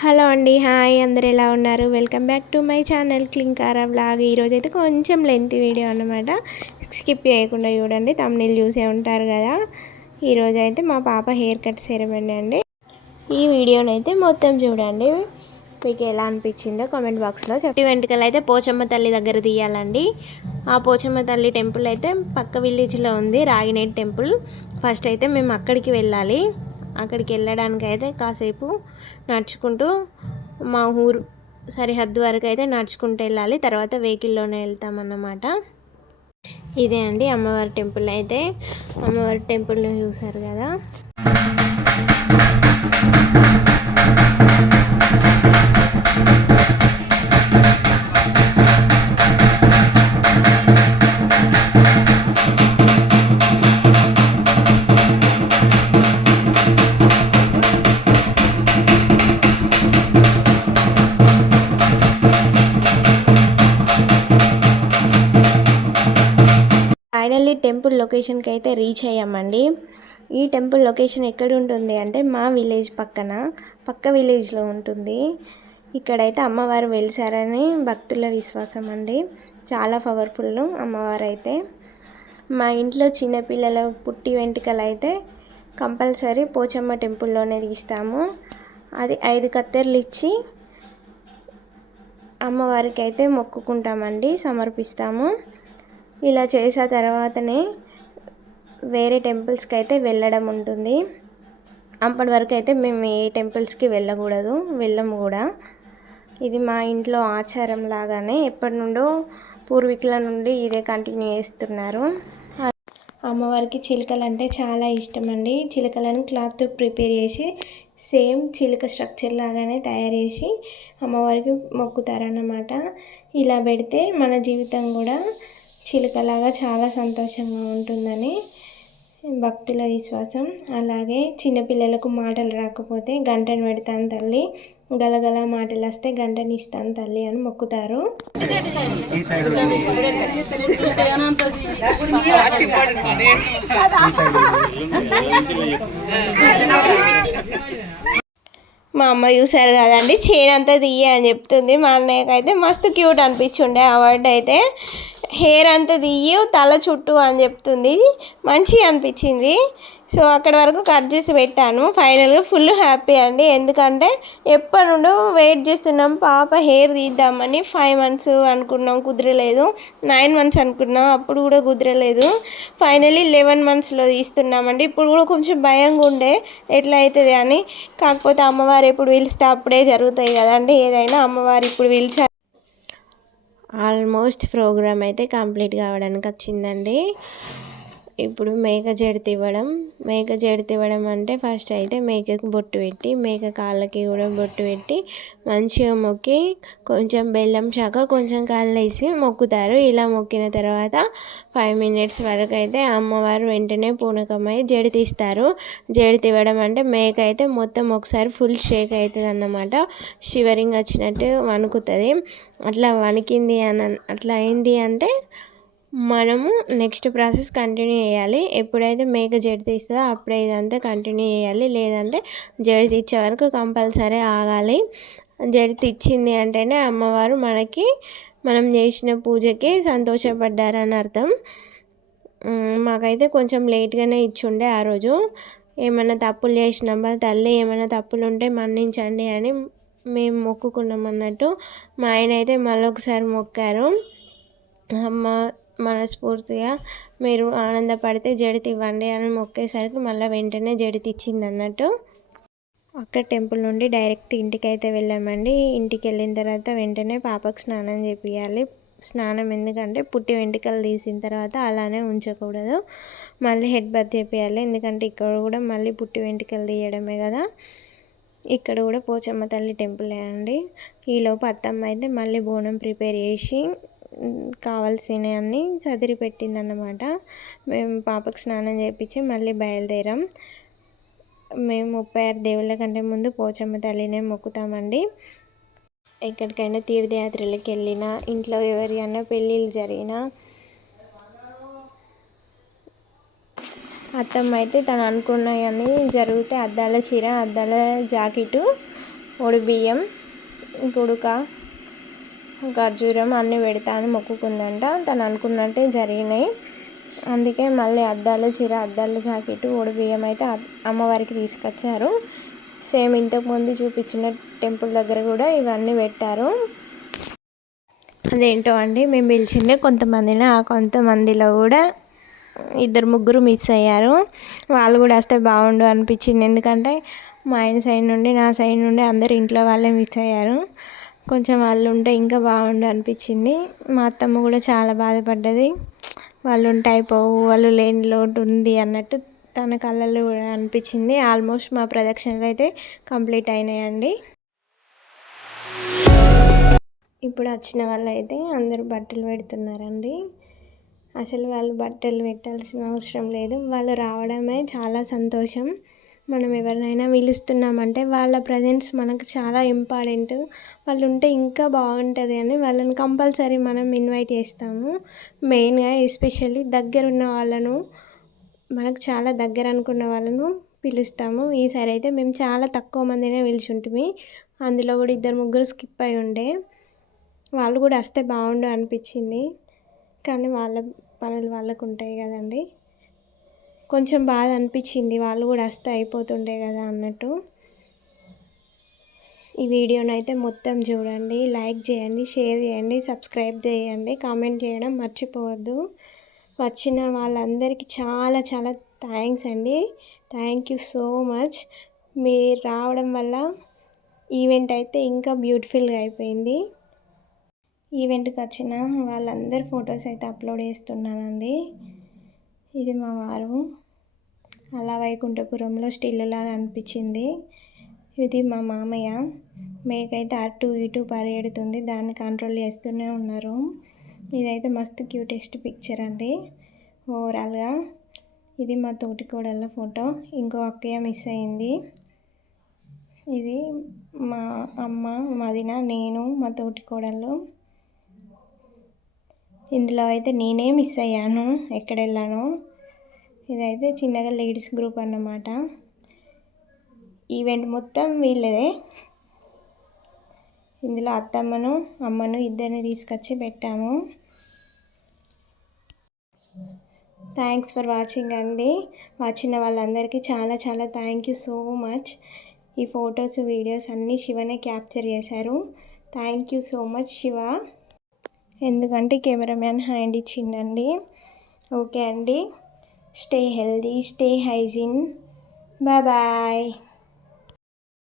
Hello అండి. Hi, అందరూ ఎలా ఉన్నారు? Welcome back to my channel Klin Kaara vlog. ఈరోజైతే కొంచెం లెంత్ వీడియో అన్నమాట. స్కిప్ చేయకుండా చూడండి, థంబ్నెయిల్ చూసే ఉంటారు కదా. ఈరోజైతే మా పాప హెయిర్ కట్ సెరమనీ అండి. ఈ వీడియోనైతే మొత్తం చూడండి, మీకు ఎలా అనిపించిందో కామెంట్ బాక్స్లో చెప్పండి. వెంట్రుకలు అయితే పోచమ్మ తల్లి దగ్గర తీయాలండి. ఆ పోచమ్మ తల్లి టెంపుల్ అయితే పక్క విలేజ్లో ఉంది, రాగినేటి టెంపుల్. ఫస్ట్ అయితే మేము అక్కడికి వెళ్ళాలి. అక్కడికి వెళ్ళడానికి అయితే కాసేపు నడుచుకుంటూ మా ఊరు సరిహద్దు వరకు అయితే నడుచుకుంటూ వెళ్ళాలి. తర్వాత వెహికల్లోనే వెళ్తామన్నమాట. ఇదే అండి అమ్మవారి టెంపుల్. అయితే అమ్మవారి టెంపుల్ని చూసారు కదా. ఫైనల్లీ టెంపుల్ లొకేషన్కి అయితే రీచ్ అయ్యామండి. ఈ టెంపుల్ లొకేషన్ ఎక్కడ ఉంటుంది అంటే మా విలేజ్ పక్క విలేజ్లో ఉంటుంది. ఇక్కడైతే అమ్మవారు వెలిసారని భక్తుల విశ్వాసం అండి. చాలా పవర్ఫుల్ అమ్మవారు అయితే. మా ఇంట్లో చిన్నపిల్లల పుట్టి వెంట్రుకలు అయితే కంపల్సరీ పోచమ్మ టెంపుల్లోనే తీస్తాము. అది 5 కత్తెరలు ఇచ్చి అమ్మవారికి అయితే మొక్కుకుంటామండి, సమర్పిస్తాము. ఇలా చేసిన తర్వాతనే వేరే టెంపుల్స్కి అయితే వెళ్ళడం ఉంటుంది. అప్పటి వరకు అయితే మేము ఏ టెంపుల్స్కి వెళ్ళము కూడా. ఇది మా ఇంట్లో ఆచారం లాగానే ఎప్పటి నుండో పూర్వీకుల నుండి ఇదే కంటిన్యూ చేస్తున్నారు. అమ్మవారికి చిలుకలు అంటే చాలా ఇష్టం అండి. చిలుకలను క్లాత్ ప్రిపేర్ చేసి సేమ్ చిలుక స్ట్రక్చర్ లాగానే తయారు చేసి అమ్మవారికి మొక్కుతారన్నమాట. ఇలా పెడితే మన జీవితం కూడా చిలుకలాగా చాలా సంతోషంగా ఉంటుందని భక్తుల విశ్వాసం. అలాగే చిన్నపిల్లలకు మాటలు రాకపోతే గంటను పెడతాను తల్లి, గలగల మాటలు వస్తే గంటని ఇస్తాను తల్లి అని మొక్కుతారు. మా అమ్మ చూసారు కదండి, చేనంతా తీయ అని చెప్తుంది. మా అన్నయ్యకైతే మస్తు క్యూట్ అనిపించుండే ఆ వర్డ్ అయితే. హెయిర్ అంతా తీయు తల చుట్టూ అని చెప్తుంది. మంచిగా అనిపించింది. సో అక్కడ వరకు కట్ చేసి పెట్టాను. ఫైనల్గా ఫుల్ హ్యాపీ అండి. ఎందుకంటే ఎప్పటి నుండో వెయిట్ చేస్తున్నాం పాప హెయిర్ తీద్దామని. 5 months అనుకున్నాం, కుదరలేదు. 9 months అనుకున్నాం, అప్పుడు కూడా కుదరలేదు. ఫైనల్లీ 11 monthsలో తీస్తున్నామండి. ఇప్పుడు కూడా కొంచెం భయంగా ఉండే ఎట్లా అవుతుంది అని. కాకపోతే అమ్మవారు ఎప్పుడు పిలిస్తే అప్పుడే జరుగుతాయి కదండి. ఏదైనా అమ్మవారు ఇప్పుడు పిలిచారు. ఆల్మోస్ట్ ప్రోగ్రామ్ అయితే కంప్లీట్ కావడానికి వచ్చిందండి. ఇప్పుడు మేక జడ తివ్వడం అంటే ఫస్ట్ అయితే మేకకు బొట్టు పెట్టి, మేక కాళ్ళకి కూడా బొట్టు పెట్టి మంచిగా మొక్కి కొంచెం బెల్లం శాఖ కొంచెం కల్లేసి మొక్కుతారు. ఇలా మొక్కిన తర్వాత 5 minutes వరకు అయితే అమ్మవారు వెంటనే పూనకమై జడ తీస్తారు. జడ తివ్వడం అంటే మేక అయితే మొత్తం ఒకసారి ఫుల్ షేక్ అవుతుంది అన్నమాట. షివరింగ్ వచ్చినట్టు వణుకుతుంది. అట్లా వణికింది అట్లా అయింది అంటే మనము నెక్స్ట్ ప్రాసెస్ కంటిన్యూ చేయాలి. ఎప్పుడైతే మేక జడ తీస్తుందో అప్పుడే ఇదంతా కంటిన్యూ చేయాలి. లేదంటే జడ తీచ్చే వరకు కంపల్సరీ ఆగాలి. జడ తీచ్చింది అంటేనే అమ్మవారు మనం చేసిన పూజకి సంతోషపడ్డారని అర్థం. మాకైతే కొంచెం లేట్గానే ఇచ్చుండే ఆ రోజు. ఏమైనా తప్పులు చేసినామా తల్లి, ఏమైనా తప్పులు ఉంటే మన్నించండి అని మేము మొక్కుకున్నాం అన్నట్టు. మా ఆయన అయితే మళ్ళొకసారి మొక్కారు. అమ్మ మనస్ఫూర్తిగా మీరు ఆనందపడితే జడితి ఇవ్వండి అని మొక్కేసరికి మళ్ళీ వెంటనే జడితి ఇచ్చింది అన్నట్టు. అక్కడ టెంపుల్ నుండి డైరెక్ట్ ఇంటికి అయితే వెళ్ళామండి. ఇంటికి వెళ్ళిన తర్వాత వెంటనే పాపకు స్నానం చేపియాలి. స్నానం ఎందుకంటే పుట్టి వెంట్రుకలు తీసిన తర్వాత అలానే ఉంచకూడదు, మళ్ళీ హెడ్ బాత్ చేపియాలి. ఎందుకంటే ఇక్కడ కూడా మళ్ళీ పుట్టి వెంట్రుకలు తీయడమే కదా. ఇక్కడ కూడా పోచమ్మ తల్లి టెంపులే అండి. ఈలోపు అత్తమ్మ అయితే మళ్ళీ బోనం ప్రిపేర్ చేసి కావాల్సినవన్నీ చదిరి పెట్టిందన్నమాట. మేము పాపకు స్నానం చేయించి మళ్ళీ బయలుదేరాం. మేము 36 దేవుళ్ళ కంటే ముందు పోచమ్మ తల్లినే మొక్కుతామండి. ఎక్కడికైనా తీర్థయాత్రలకు వెళ్ళినా, ఇంట్లో ఎవరైనా పెళ్ళిళ్ళు జరిగినా అత్తమ్మ అయితే తను అనుకున్నవన్నీ జరిగితే అద్దాల చీర, అద్దాల జాకెట్ బియ్యం గుడుక ఖర్జూరం అన్నీ పెడతా అని మొక్కుకుందంట. తను అనుకున్నట్టే జరిగినాయి. అందుకే మళ్ళీ అద్దాల చీర, అద్దాల జాకెట్, బియ్యం అయితే అమ్మవారికి తీసుకొచ్చారు. సేమ్ ఇంతకుముందు చూపించిన టెంపుల్ దగ్గర కూడా ఇవన్నీ పెట్టారు. అదేంటో అండి, మేము పిలిచిందే కొంతమందిని, ఆ కొంతమందిలో కూడా 2-3 మిస్ అయ్యారు. వాళ్ళు కూడా వస్తే బాగుండు అనిపించింది. ఎందుకంటే మా ఆయన సైడ్ నుండి, నా సైడ్ నుండి అందరు ఇంట్లో వాళ్ళే మిస్ అయ్యారు. కొంచెం వాళ్ళు ఉంటే ఇంకా బాగుండు అనిపించింది. మా అత్తమ్మ కూడా చాలా బాధపడ్డది. వాళ్ళు ఉంటే అయిపోవు, వాళ్ళు లేని లోటు ఉంది అన్నట్టు తన కళ్ళల్లో కూడా అనిపించింది. ఆల్మోస్ట్ మా ప్రదక్షిణలు అయితే కంప్లీట్ అయినాయండి. ఇప్పుడు వచ్చిన వాళ్ళు అయితే అందరూ బట్టలు పెడుతున్నారండి. అసలు వాళ్ళు బట్టలు పెట్టాల్సిన అవసరం లేదు. వాళ్ళు రావడమే చాలా సంతోషం. మనం ఎవరినైనా పిలుస్తున్నామంటే వాళ్ళ ప్రజెన్స్ మనకు చాలా ఇంపార్టెంట్. వాళ్ళు ఉంటే ఇంకా బాగుంటుంది అని వాళ్ళని కంపల్సరీ మనం ఇన్వైట్ చేస్తాము. మెయిన్గా ఎస్పెషల్లీ దగ్గరున్న వాళ్ళను, మనకు చాలా దగ్గర అనుకున్న వాళ్ళను పిలుస్తాము. ఈసారి అయితే మేము చాలా తక్కువ మందినే పిలిచుంటిమి. అందులో కూడా 2-3 స్కిప్ అయి ఉండే. వాళ్ళు కూడా వస్తే బాగుండు అనిపించింది. కానీ వాళ్ళ పనులు వాళ్ళకు ఉంటాయి కదండి. కొంచెం బాధ అనిపించింది, వాళ్ళు కూడా వస్తే అయిపోతుండే కదా అన్నట్టు. ఈ వీడియోని అయితే మొత్తం చూడండి, లైక్ చేయండి, షేర్ చేయండి, సబ్స్క్రైబ్ చేయండి, కామెంట్ చేయడం మర్చిపోవద్దు. వచ్చిన వాళ్ళందరికీ చాలా చాలా థ్యాంక్స్ అండి. Thank you so much. మీరు రావడం వల్ల ఈవెంట్ అయితే ఇంకా బ్యూటిఫుల్గా అయిపోయింది. ఈవెంట్కి వచ్చిన వాళ్ళందరి ఫొటోస్ అయితే అప్లోడ్ చేస్తున్నానండి. ఇది మా వారు అలా వైకుంఠపురంలో స్టిల్లులాగా అనిపించింది. ఇది మా మామయ్య. మేకైతే అటు ఇటు పరిగెడుతుంది, దాన్ని కంట్రోల్ చేస్తూనే ఉన్నారు. ఇదైతే మస్తు క్యూటెస్ట్ పిక్చర్ అండి ఓవరాల్గా. ఇది మా తోటి కోడళ్ళ ఫోటో. ఇంకో అక్కయ్య మిస్ అయింది. ఇది మా అమ్మ, మదిన, నేను, మా తోటి కోడళ్ళు. ఇందులో అయితే నేనే మిస్ అయ్యాను, ఎక్కడ వెళ్ళాను. ఇదైతే చిన్నగా లేడీస్ గ్రూప్ అన్నమాట. ఈవెంట్ మొత్తం వీళ్ళదే. ఇందులో అత్తమ్మను, అమ్మను ఇద్దరిని తీసుకొచ్చి పెట్టాము. థ్యాంక్స్ ఫర్ వాచింగ్ అండి. వచ్చిన వాళ్ళందరికీ చాలా చాలా థ్యాంక్ యూ సో మచ్. ఈ ఫొటోస్, వీడియోస్ అన్నీ శివనే క్యాప్చర్ చేశారు. Thank you so much Shiva. ఎందుకంటే కెమెరామ్యాన్ హ్యాండ్ ఇచ్చిండండి. ఓకే అండి, stay healthy, stay hygiene. Bye bye.